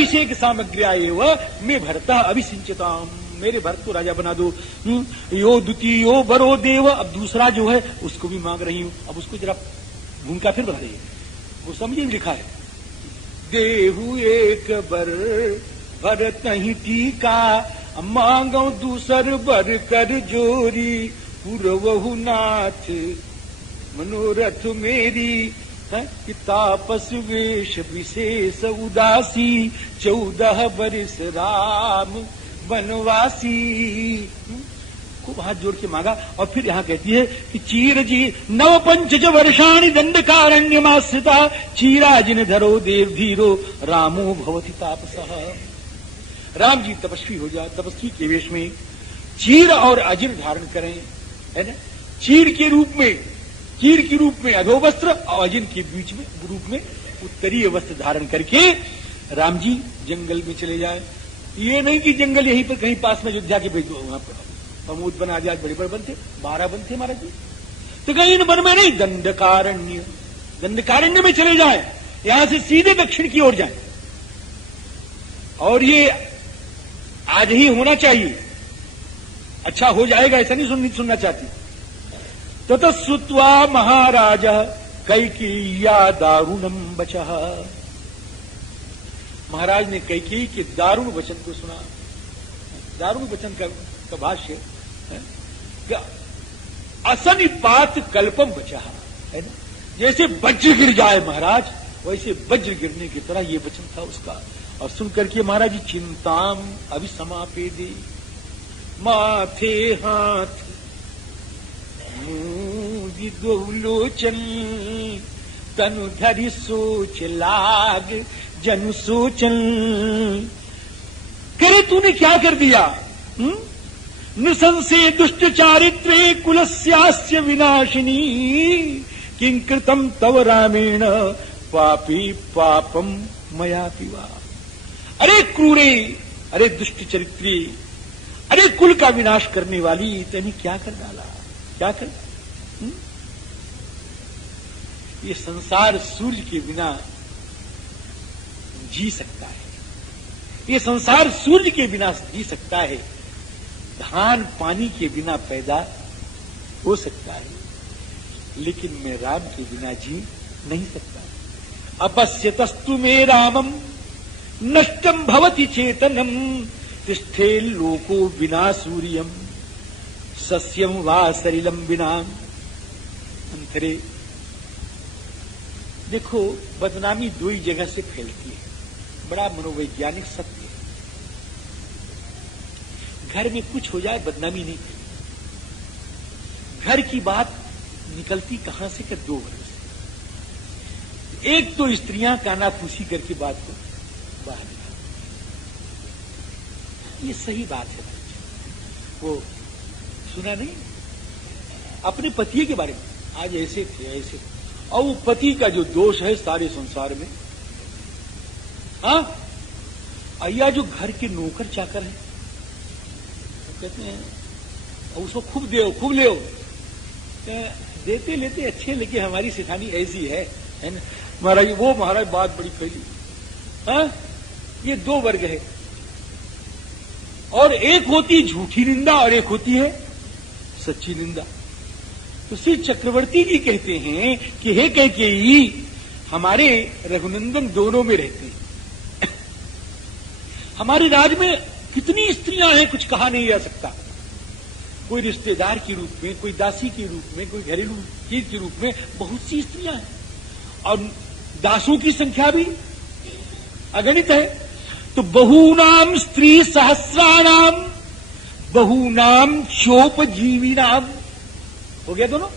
राज्याभिषेक सामग्र्या एव मैं भरता अभिसिंचताम, मेरे भरत को राजा बना दो। यो द्वितीयो बरो देव, अब दूसरा जो है उसको भी मांग रही हूं। अब उसको जरा भूमिका फिर बना रही है, वो समझे लिखा है, देहु एक बर भरत ही टीका, मांगो दूसर बर कर जोरी, पुरवहु नाथ मनोरथ मेरी, कि तापस वेश विशेष उदासी, 14 बरस राम वनवासी। खूब हाथ जोड़ के मांगा। और फिर यहां कहती है कि चीर जी 9 पंचज वर्षाणि दंडकारण्यमाश्रिता, चीराजिन धरो देव धीरो, रामो भवति तापसः। राम जी तपस्वी हो जाए, तपस्वी के वेश में चीर और अजिर धारण करें, है ना। चीर के रूप में अधोवस्त्र और अजिन के बीच में रूप में उत्तरीय वस्त्र धारण करके राम जी जंगल में चले जाए। ये नहीं कि जंगल यहीं पर कहीं पास में अयोध्या के भेज दो, वहां पर प्रमोद बन आज बड़े बड़े बन थे, 12 बन थे महाराज जी, तो कहीं इन वन में नहीं, दंडकारण्य में चले जाए, यहां से सीधे दक्षिण की ओर जाए। और ये आज ही होना चाहिए, अच्छा हो जाएगा ऐसा नहीं सुनना चाहती। ततः श्रुत्वा महाराज कैकेय्या दारुणम वचः, महाराज ने कैकेयी के दारुण वचन को सुना। दारुण वचन का भाष्य है, असनिपात कल्पम वचः, है ना। जैसे वज्र गिर जाए महाराज, वैसे वज्र गिरने की तरह ये वचन था उसका। और सुन करके महाराज जी चिंताम अभिसमापेदे, माथे हाथ लोचन, तनु धरि सोच लाग जनु सोचन। करे तूने क्या कर दिया? निसंशय दुष्ट चारित्रे कुलस्यास्य विनाशिनी, किं कृतं तव रामेण पापी पापम मया पिवा। अरे क्रूरे, अरे दुष्ट चरित्री, अरे कुल का विनाश करने वाली, तेने क्या कर डाला, क्या कर? ये संसार सूर्य के बिना जी सकता है, ये संसार सूर्य के बिना जी सकता है, धान पानी के बिना पैदा हो सकता है, लेकिन मैं राम के बिना जी नहीं सकता। अपश्यतस्तु मे रामम नष्टम भवति चेतनम, तिष्ठे लोको बिना सूर्यम, सस्यम वा सलिलम बिना अंतरे। देखो, बदनामी 2 ही जगह से फैलती है, बड़ा मनोवैज्ञानिक सत्य है। घर में कुछ हो जाए बदनामी नहीं फैलती। घर की बात निकलती कहां से? कर 2 वर्ग से। एक तो स्त्रियां कानाफूसी करके बात को बाहर निकालती, ये सही बात है। वो सुना नहीं अपने पति के बारे में, आज ऐसे थे ऐसे, और वो पति का जो दोष है सारे संसार में, हाँ, अय्या जो घर के नौकर चाकर है, वो कहते हैं और उसको खूब ले, देते लेते अच्छे, लेकिन हमारी सिखानी ऐसी है ना महाराज। वो महाराज बात बड़ी फैली। हाँ, ये 2 वर्ग है, और एक होती झूठी निंदा और एक होती है सच्ची निंदा। तो श्री चक्रवर्ती जी कहते हैं कि हे कैकेयी, हमारे रघुनंदन दोनों में रहते हैं। हमारे राज में कितनी स्त्रियां हैं, कुछ कहा नहीं जा सकता। कोई रिश्तेदार के रूप में, कोई दासी के रूप में, कोई घरेलू चीज के रूप में, बहुत सी स्त्रियां हैं, और दासों की संख्या भी अगणित है। तो बहूनाम स्त्री सहस्राणाम, बहूनाम चोपजीविनाम, हो गया दोनों।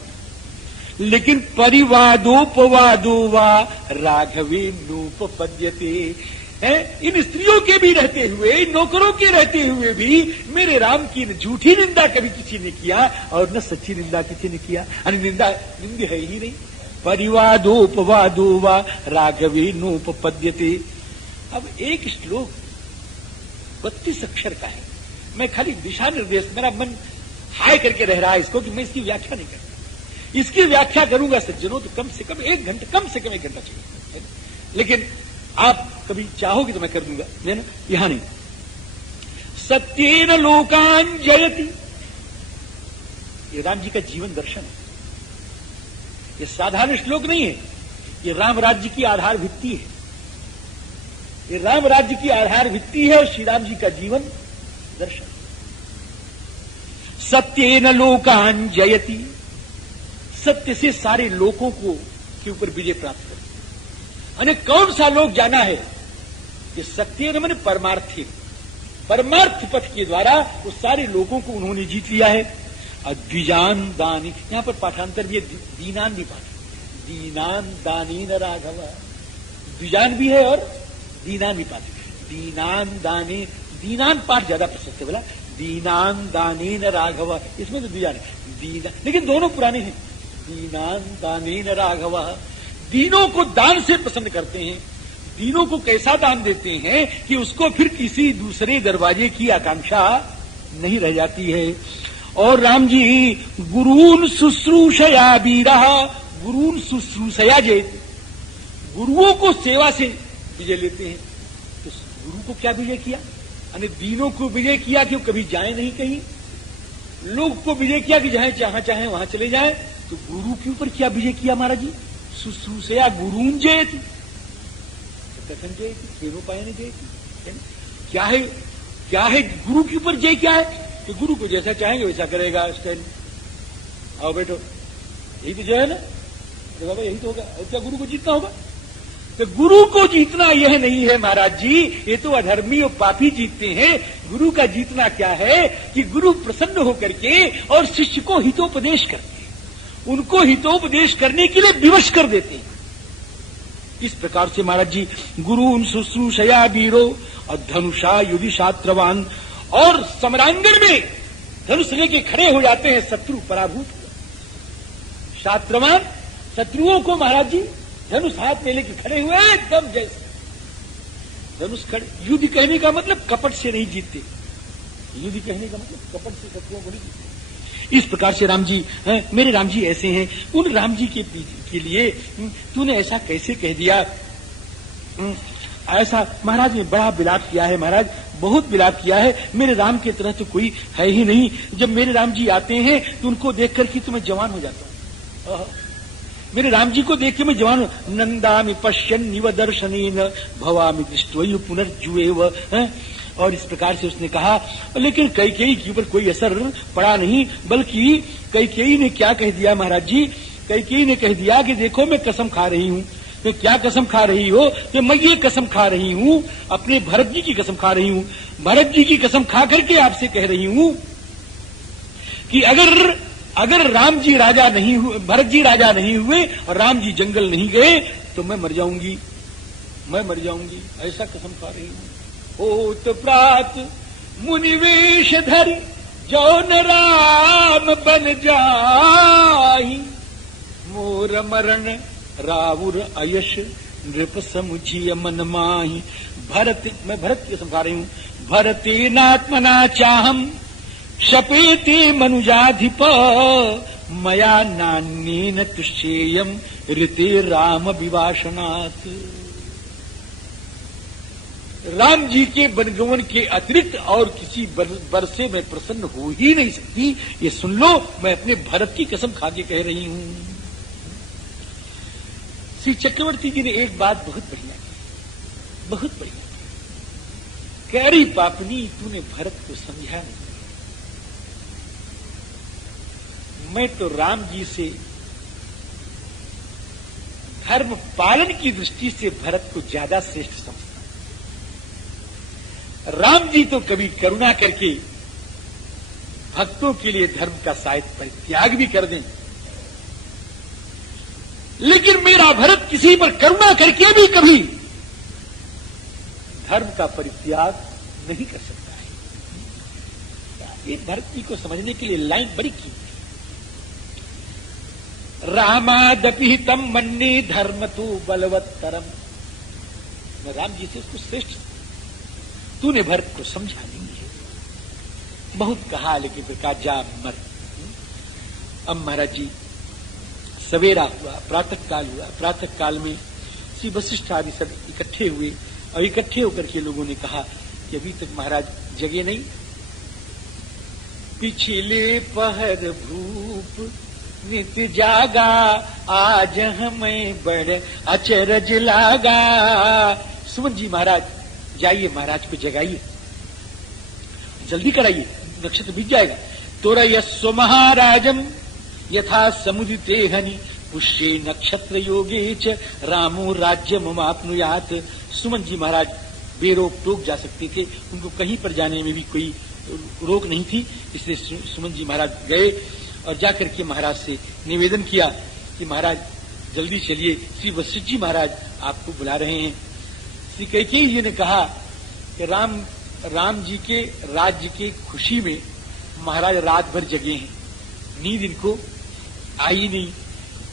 लेकिन परिवादोपवादो वा राघवे नोपपद्यते, इन स्त्रियों के भी रहते हुए, इन नौकरों के रहते हुए भी मेरे राम की झूठी निंदा कभी किसी ने किया और न सच्ची निंदा किसी ने किया। निंदा निंदा है ही नहीं। परिवादोपवादो वा राघवे नोपपद्यते। अब एक श्लोक 32 अक्षर का है, मैं खाली दिशा निर्देश, मेरा मन हाय करके रह रहा है इसको कि मैं इसकी व्याख्या नहीं करता। इसकी व्याख्या करूंगा सज्जनों तो कम से कम 1 घंटा, कम से कम 1 घंटा चाहिए। लेकिन आप कभी चाहोगे तो मैं कर दूंगा, है ना, यहां नहीं। सत्येन लोकान जयति, ये राम जी का जीवन दर्शन है। ये साधारण श्लोक नहीं है, ये राम राज्य की आधार भित्ति है। ये राम राज्य की आधार भित्ति है और श्री राम जी का जीवन दर्शन। सत्येन लोकान जयति, सत्य से सारे लोकों को के ऊपर विजय प्राप्त कर। अने कौन सा लोक जाना है? ये सत्य मैंने परमार्थी, परमार्थ पथ के द्वारा वो सारे लोगों को उन्होंने जीत लिया है। द्विजान दानी, यहां पर पाठांतर भी है, दीनान भी पाठ, दीनान दानी न राघव, द्विजान भी है और दीनान भी पाठ। दीनान दानी, दीनान पाठ ज्यादा प्रसिद्ध है, बोला दीनान दानी न राघव, इसमें तो द्विजान है, दीना, लेकिन दोनों पुराने हैं। दीनान दानी न राघव, दीनों को दान से प्रसन्न करते हैं। दीनों को कैसा दान देते हैं कि उसको फिर किसी दूसरे दरवाजे की आकांक्षा नहीं रह जाती है। और राम जी गुरून् शुश्रूषया वीरा, गुरून् शुश्रूषया जयति, गुरुओं को सेवा से विजय लेते हैं। तो गुरु को क्या विजय किया? यानी दीनों को विजय किया कि वो कभी जाए नहीं कहीं, लोग को विजय किया कि जहां चाहे वहां चले जाए। तो गुरु के ऊपर क्या विजय किया महाराज जी? शुश्रूषया गुरून् जयति, कथन जयति, खेनोपायन जयति। क्या है गुरु के ऊपर जय? क्या है कि गुरु को जैसा चाहेंगे वैसा करेगा। स्टैंड आओ बैठो, यही तो जय है ना। तो बाबा यही तो होगा, क्या गुरु को जीतना होगा? तो गुरु को जीतना यह नहीं है महाराज जी, ये तो अधर्मी और पापी जीतते हैं। गुरु का जीतना क्या है कि गुरु प्रसन्न होकर के और शिष्य को हितोपदेश करते हैं, उनको हितोपदेश करने के लिए विवश कर देते हैं। इस प्रकार से महाराज जी गुरून् शुश्रूषया वीरो और धनुषा युधि शात्रवान, और समरांगण में धनुष लेके खड़े हो जाते हैं शत्रु पराभूत। शात्रवान, शत्रुओं को महाराज जी धनुष हाथ में लेके खड़े हुए एकदम जैसे धनुष खड़े। युद्ध कहने का मतलब कपट से नहीं जीतते, युद्ध कहने का मतलब कपट से शत्रुओं को नहीं जीतते। इस प्रकार से राम जी मेरे राम जी ऐसे हैं। उन राम जी के लिए तूने ऐसा कैसे कह दिया? ऐसा महाराज ने बड़ा विलाप किया है, महाराज बहुत विलाप किया है। मेरे राम की तरह तो कोई है ही नहीं। जब मेरे राम जी आते हैं तो उनको देख करके तो मैं जवान हो जाता हूँ। मेरे राम जी को देख के मैं जवान हूं। नंदामि पश्यन्निव दर्शनेन भवामि दृष्ट्वैव पुनर्जुएव। और इस प्रकार से उसने कहा, लेकिन कैकेयी के ऊपर कोई असर पड़ा नहीं, बल्कि कैकेयी ने क्या कह दिया महाराज जी? कैकेयी ने कह दिया कि देखो मैं कसम खा रही हूं। तो क्या कसम खा रही हो? कि मैं ये कसम खा रही हूं, अपने भरत जी की कसम खा रही हूं। भरत जी की कसम खा करके आपसे कह रही हूं कि अगर राम जी राजा नहीं हुए, भरत जी राजा नहीं हुए और राम जी जंगल नहीं गए तो मैं मर जाऊंगी, मैं मर जाऊंगी, ऐसा कसम खा रही हूं। ओत प्रात मुनिवेश धरि जो न राम बन जाहि, मोर मरण रावुर अयश नृप समुझिय मन माहि। भरत, मैं भरत की कसम खा रही हूं। भरते नात्मना चाहम शपेते मनुजाधिप, मया नान्येन तुष्येयम ऋते राम विवासनात्। राम जी के वनगमन के अतिरिक्त और किसी वर से मैं प्रसन्न हो ही नहीं सकती। ये सुन लो, मैं अपने भरत की कसम खा के कह रही हूं। श्री चक्रवर्ती जी ने एक बात बहुत बढ़िया की, बहुत बढ़िया की। कह रही पापनी तूने भरत को समझा नहीं। मैं तो राम जी से धर्म पालन की दृष्टि से भरत को ज्यादा श्रेष्ठ समझता। राम जी तो कभी करुणा करके भक्तों के लिए धर्म का शायद परित्याग भी कर दें, लेकिन मेरा भरत किसी पर करुणा करके भी कभी धर्म का परित्याग नहीं कर सकता है। ये भरत जी को समझने के लिए लाइन बड़ी की। रामादपि तम मन्ने धर्म तो बलवत्तरम। मैं राम जी से उसको श्रेष्ठ, तूने भरत को समझा नहीं है। बहुत कहा लेकिन फिर कहा जा मर। अब महाराज जी सवेरा हुआ, प्रातः काल हुआ। प्रातः काल में श्री वशिष्ठ आदि सब इकट्ठे हुए और इकट्ठे होकर के लोगों ने कहा कि अभी तक महाराज जगे नहीं। पिछले पहर भूप नित्य जागा, आज हमें बड़ अचरज लागा। सुमन जी महाराज जाइए, महाराज को जगाइए, जल्दी कराइए, नक्षत्र बीत जाएगा। तोरा यस्व महाराजम यथा समुदिते हनि, पुष्ये नक्षत्र योगे च रामो राज्य ममाप्नुयात। सुमन जी महाराज बेरोक टोक जा सकते थे, उनको कहीं पर जाने में भी कोई रोक नहीं थी, इसलिए सुमन जी महाराज गए और जाकर के महाराज से निवेदन किया कि महाराज जल्दी चलिए, श्री वशिष्ठ जी महाराज आपको बुला रहे हैं। श्री कैकेयी जी ने कहा कि राम जी के राज्य के खुशी में महाराज रात भर जगे हैं, नींद इनको आई नहीं,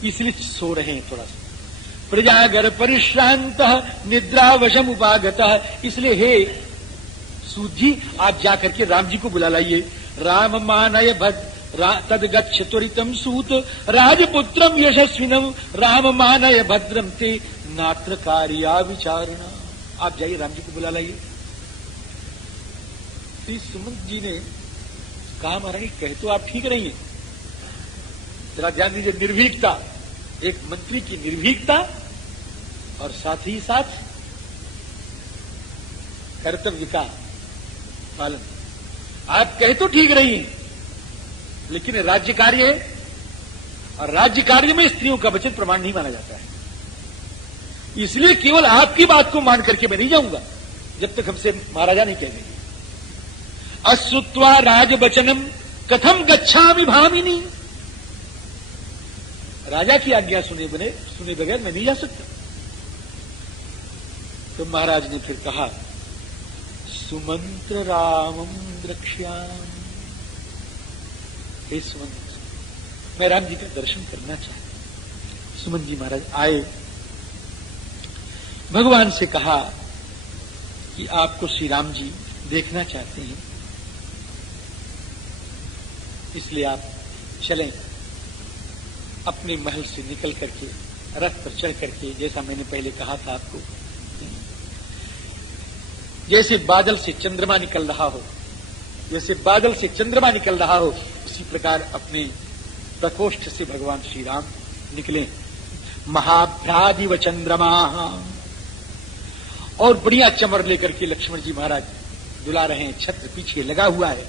इसलिए सो रहे हैं थोड़ा सा। प्रजागर परिश्रांत निद्रावशम उपागत, इसलिए हे सूत जी आप जाकर के राम जी को बुला लाइए। राम मानय तद गच्छ त्वरितम सूत, राजपुत्रम यशस्विनम राम मानय भद्रम ते नात्र कार्या विचारणा। आप जाइए राम जी को बुला लाइए। श्री सुमंत जी ने कहा महारानी कह तो आप ठीक रही हैं, जरा ध्यान दीजिए, निर्भीकता, एक मंत्री की निर्भीकता और साथ ही साथ कर्तव्य का पालन। आप कह तो ठीक रही हैं, लेकिन राज्य कार्य है और राज्य कार्य में स्त्रियों का वचन प्रमाण नहीं माना जाता है, इसलिए केवल आपकी बात को मान करके मैं नहीं जाऊंगा जब तक हमसे महाराजा नहीं कह देंगे। अश्रुत्वा राजवचनम कथम गच्छामि भामिनी, राजा की आज्ञा सुने बगैर मैं नहीं जा सकता। तो महाराज ने फिर कहा सुमंत्र रामम द्रक्ष्यामि, हे सुमंत मैं राम जी का दर्शन करना चाहता। सुमंत जी महाराज आए, भगवान से कहा कि आपको श्री राम जी देखना चाहते हैं, इसलिए आप चलें। अपने महल से निकल करके रथ पर चढ़ करके, जैसा मैंने पहले कहा था आपको, जैसे बादल से चंद्रमा निकल रहा हो, जैसे बादल से चंद्रमा निकल रहा हो, उसी प्रकार अपने प्रकोष्ठ से भगवान श्री राम निकले। महाभ्रादिव चंद्रमा, और बढ़िया चमर लेकर के लक्ष्मण जी महाराज दुला रहे हैं, छत्र पीछे लगा हुआ है।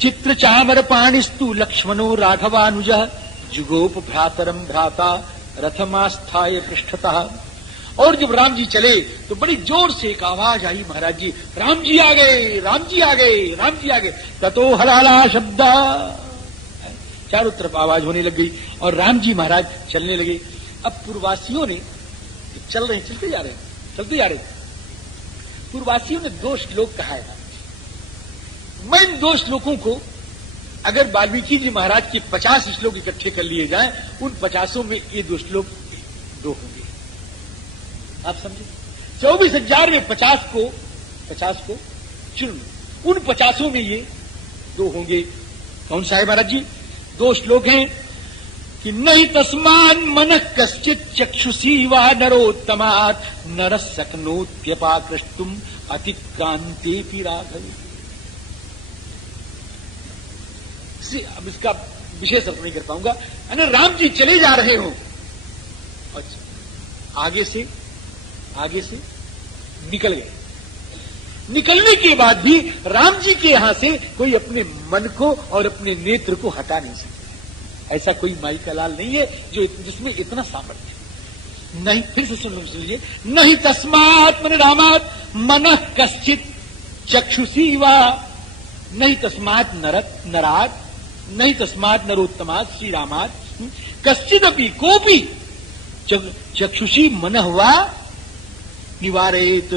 चित्र चामर पाणिस्तु लक्ष्मणो राघवानुज, जुगोप भ्रातरम भ्राता रथमास्थाय पृष्ठतः। और जब राम जी चले तो बड़ी जोर से एक आवाज आई, महाराज जी राम जी आ गए, राम जी आ गए, राम जी आ गए। ततो हलाला शब्द, चारों तरफ आवाज होने लग गई और राम जी महाराज चलने लगे। अब पूर्ववासियों ने चल रहे, चलते जा रहे, पूर्ववासियों ने 2 श्लोक कहा है। मैं इन 2 श्लोकों को अगर वाल्मीकि जी महाराज के 50 श्लोक इकट्ठे कर लिए जाएं, उन 50 में ये 2 श्लोक 2 होंगे। आप समझे, 24,000 में 50 को चुन लो, उन 50 में ये 2 होंगे। कौन सा है महाराज जी? 2 श्लोक हैं कि नहीं तस्मान मन कश्चित चक्षुषी वा नरोत्तमात् नरः शक्नोत्यपाकृष्टुम अतिक्रांतेऽपि राघवे। अब इसका विशेष अर्थ नहीं कर पाऊंगा। राम जी चले जा रहे हो, अच्छा आगे से निकल गए, निकलने के बाद भी राम जी के यहां से कोई अपने मन को और अपने नेत्र को हटा नहीं सकता। ऐसा कोई माई का लाल नहीं है जो जिसमें इतना सामर्थ्य नहीं। फिर से सुन लीजिए, नहीं तस्मात् मन रामात् मनः कश्चित चक्षुषी वा, नहीं तस्मात् नरात्, नहीं तस्मात् नरोत्तमात् श्री रामात्, कश्चिदपि कोपि चक्षुषी मनः वा निवारेत,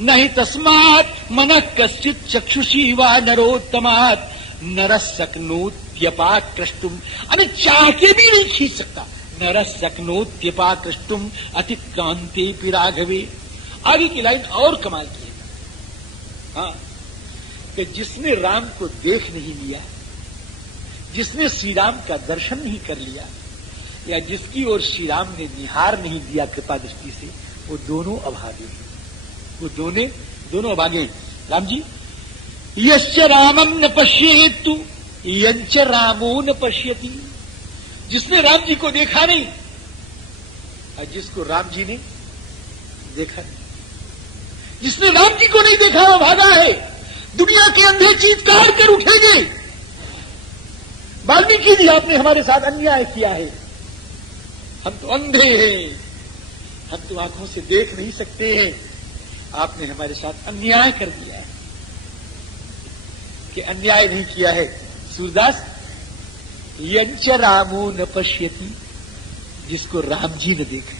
नहीं तस्मात् मनः कश्चित चक्षुषी वा नरोत्तमात् नरः शक्नोत्यपाकृष्टुम, अरे चाह के भी नहीं खींच सकता। नरः शक्नोत्यपाकृष्टुम अतिक्रांतेऽपि राघवे। आगे की लाइन और कमाल की है, हाँ, कि जिसने राम को देख नहीं लिया, जिसने श्री राम का दर्शन नहीं कर लिया, या जिसकी ओर श्री राम ने निहार नहीं दिया कृपा दृष्टि से, वो दोनों अभागे हैं। वो दोनों अभागे हैं। राम जी, यश्च रामम न पश्येतु यंच रामो न पश्यति। जिसने राम जी को देखा नहीं और जिसको राम जी ने देखा नहीं। जिसने राम जी को नहीं देखा वो भागा है। दुनिया के अंधे चीत्कार कर उठेंगे, वाल्मीकि जी आपने हमारे साथ अन्याय किया है, हम तो अंधे हैं, हम तो आंखों से देख नहीं सकते हैं, आपने हमारे साथ अन्याय कर दिया है। कि अन्याय नहीं किया है सूरदास, यंच रामो न पश्यति, जिसको राम जी ने देखा।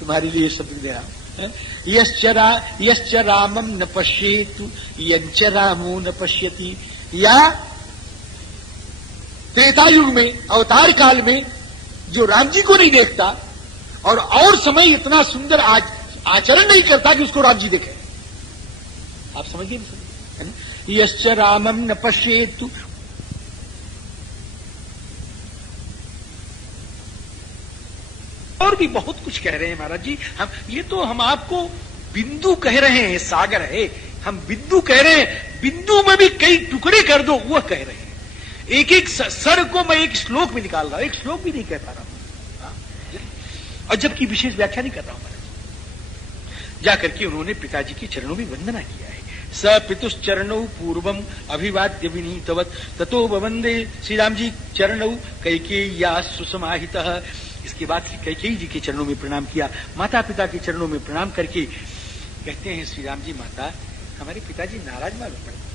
तुम्हारे लिए शब्द दे रहा हूं, यश्च रामम न पश्येतु यंच रामो न पश्यति। या त्रेता युग में अवतार काल में जो राम जी को नहीं देखता और समय इतना सुंदर आचरण नहीं करता कि उसको राम जी देखे। आप समझिए नहीं? यश्च रामम न पश्येतु, और भी बहुत कुछ कह रहे हैं महाराज जी। हम आपको बिंदु कह रहे हैं, सागर है, हम बिंदु कह रहे हैं, बिंदु में भी कई टुकड़े कर दो, वह कह रहे हैं। एक एक सर को मैं एक श्लोक में निकाल रहा हूं, एक श्लोक भी नहीं कह पा रहा हूं, और जबकि विशेष व्याख्या नहीं कर रहा हूं महाराज। जाकर के उन्होंने पिताजी के चरणों में वंदना किया है। स पितुश्चरणौ पूर्वम अभिवाद्य विनीतवत ततो वंदे। श्री राम जी चरणौ कैकेय्या सुसमाहितः। इसके बाद श्री कैकेयी जी के चरणों में प्रणाम किया, माता पिता के चरणों में प्रणाम करके कहते हैं, श्री राम जी माता हमारे पिताजी नाराज मालूम पड़ते हैं,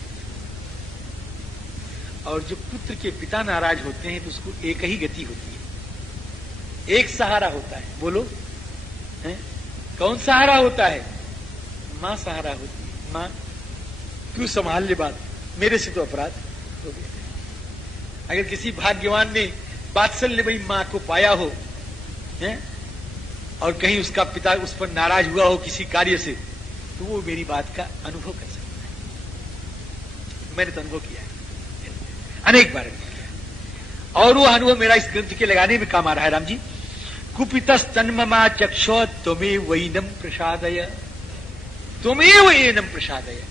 और जो पुत्र के पिता नाराज होते हैं तो उसको एक ही गति होती है, एक सहारा होता है। बोलो है? कौन सहारा होता है? मां सहारा होती है। मां क्यों संभाल ले बात, मेरे से तो अपराध हो गया। अगर किसी भाग्यवान ने वात्सल्य भाई मां को पाया हो है? और कहीं उसका पिता उस पर नाराज हुआ हो किसी कार्य से, तो वो मेरी बात का अनुभव कर सकता है। मैंने तो अनुभव किया है अनेक बार, और वो अनुभव मेरा इस ग्रंथ के लगाने में काम आ रहा है। राम जी, कुपितस्तन्ममा चक्षो त्वमेव वैनम प्रसादय, त्वमेव एनम प्रसादय।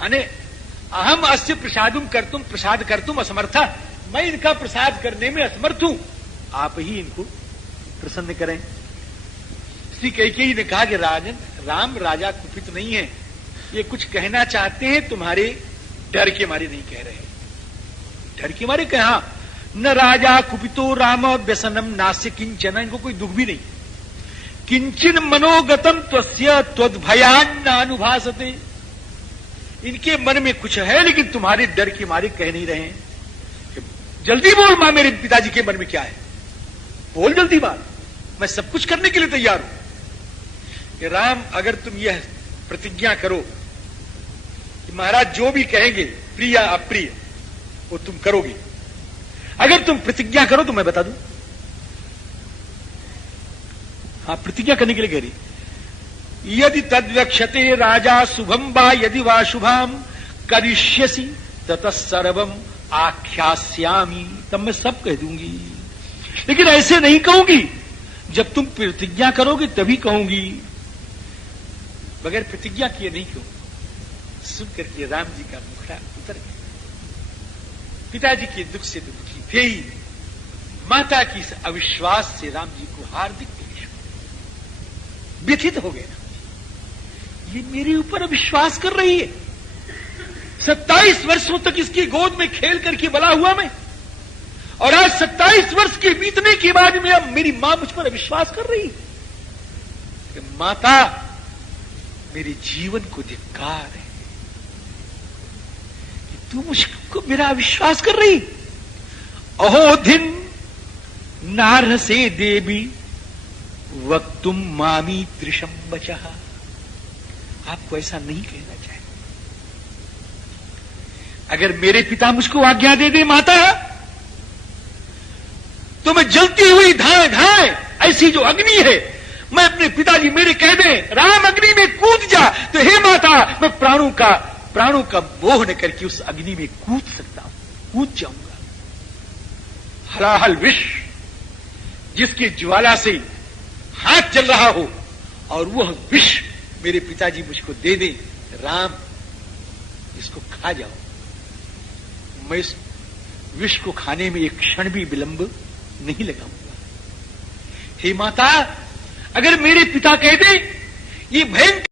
अने अहम अस्य प्रसाद कर्तुम असमर्था, मैं इनका प्रसाद करने में असमर्थ हूं, आप ही इनको प्रसन्न करें। श्री कैकेयी ने कहा कि राजन, राम राजा कुपित नहीं है, ये कुछ कहना चाहते हैं, तुम्हारे डर के मारे नहीं कह रहे हैं। डर के मारे कहा, न राजा कुपितो राम व्यसनम नास्य किंचन, इनको कोई दुख भी नहीं। किंचिन मनोगतम त्वस्य त्वद्भयान नानुभासते, इनके मन में कुछ है लेकिन तुम्हारे डर के मारे कह नहीं रहे हैं। जल्दी बोल मां, मेरे पिताजी के मन में क्या है, बोल जल्दी बात, मैं सब कुछ करने के लिए तैयार हूं। कि राम अगर तुम यह प्रतिज्ञा करो कि महाराज जो भी कहेंगे प्रिय अप्रिय वो तुम करोगे, अगर तुम प्रतिज्ञा करो तो मैं बता दूं। हाँ, प्रतिज्ञा करने के लिए कह रही, यदि तद्वक्षते राजा शुभम वा यदि वा शुभाम करिष्यसि ततः सर्वम आख्यास्यामि, तब मैं सब कह दूंगी, लेकिन ऐसे नहीं कहूंगी, जब तुम प्रतिज्ञा करोगे तभी कहूंगी, बगैर प्रतिज्ञा किए नहीं कहूंगी। सुन करके राम जी का मुखड़ा उतर गया। पिताजी के दुख से तो दुखी थे ही, माता की अविश्वास से राम जी को हार्दिक व्यथित हो गए। ये मेरे ऊपर अविश्वास कर रही है, 27 वर्षों तक इसकी गोद में खेल करके बला हुआ मैं, और आज 27 वर्ष के बीतने के बाद में अब मेरी मां मुझ पर अविश्वास कर रही है। कि माता, मेरे जीवन को धिक्कार है कि तू मुझको मेरा अविश्वास कर रही। अहोधिन नारसे देवी वक्तुम मामी दृशम बचः, आपको ऐसा नहीं कहना चाहिए। अगर मेरे पिता मुझको आज्ञा दे दे माता, तो मैं जलती हुई धाए धाए, ऐसी जो अग्नि है, मैं अपने पिताजी मेरे कह दें राम अग्नि में कूद जा, तो हे माता, मैं प्राणों का मोह न करके उस अग्नि में कूद सकता हूं, कूद जाऊंगा। हलाहल विष जिसकी ज्वाला से हाथ जल रहा हो और वह विष मेरे पिताजी मुझको दे दें, राम इसको खा जाओ, मैं इस विष को खाने में एक क्षण भी विलंब नहीं लगाऊंगा। हे माता, अगर मेरे पिता कह दे ये भयंकर